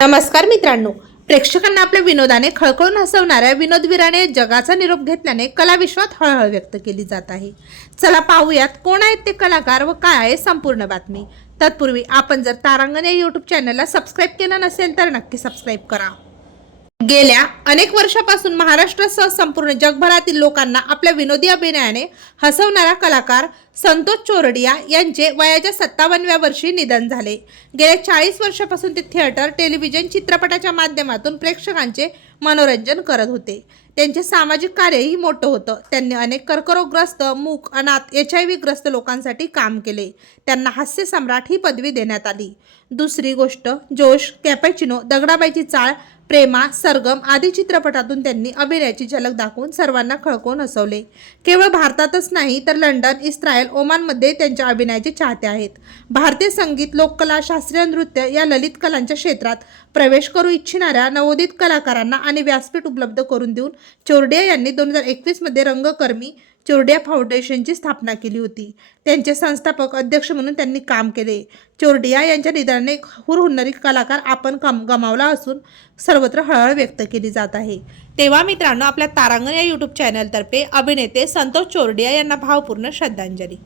नमस्कार मित्रांनो. प्रेक्षकांना आपल्या विनोदाने खळखळून हसवणाऱ्या विनोदवीराने जगाचा निरोप घेतल्याने कलाविश्वात हळहळ व्यक्त केली जात आहे. चला पाहूयात कोण आहेत ते कलाकार व काय आहे संपूर्ण बातमी. तत्पूर्वी आपण जर तारांगण या यूट्यूब चॅनलला सबस्क्राईब केलं नसेल तर नक्की सबस्क्राईब करा. गेल्या अनेक वर्षापासून महाराष्ट्रासह संपूर्ण जगभरातील लोकांना आपल्या विनोदी अभिनयाने हसवणारा कलाकार संतोष चोरडिया यांचे वयाच्या सत्तावन्नव्या वर्षी निधन झाले. गेल्या चाळीस वर्षापासून ते थिएटर टेलिव्हिजन चित्रपटाच्या माध्यमातून प्रेक्षकांचे मनोरंजन करत होते. त्यांचे सामाजिक कार्यही मोठं होतं. त्यांनी अनेक कर्करोगग्रस्त मूक अनाथ एच आय व्ही ग्रस्त लोकांसाठी काम केले. त्यांना हास्य सम्राट ही पदवी देण्यात आली. दुसरी गोष्ट जोश कॅपॅचिनो दगडाबाईची चाळ प्रेमा सरगम आदी चित्रपटातून त्यांनी अभिनयाची झलक दाखवून सर्वांना खळकवून हसवले. केवळ भारतातच नाही तर लंडन इस्रायल ओमानमध्ये त्यांच्या अभिनयाचे चाहते आहेत. भारतीय संगीत लोककला शास्त्रीय नृत्य या ललित कलांच्या क्षेत्रात प्रवेश करू इच्छिणाऱ्या नवोदित कलाकारांना आणि व्यासपीठ उपलब्ध करून देऊन चोरडिया यांनी दोन हजार एकवीसमध्ये रंगकर्मी चोरडिया फाउंडेशनची स्थापना केली होती. त्यांचे संस्थापक अध्यक्ष म्हणून त्यांनी काम केले. चोरडिया यांच्या निधनाने हुरहुन्नरी कलाकार आपण कम गमावला असून सर्वत्र हळहळ व्यक्त केली जात आहे. तेव्हा मित्रांनो आपल्या तारांगण या यूट्यूब चॅनलतर्फे अभिनेते संतोष चोरडिया यांना भावपूर्ण श्रद्धांजली.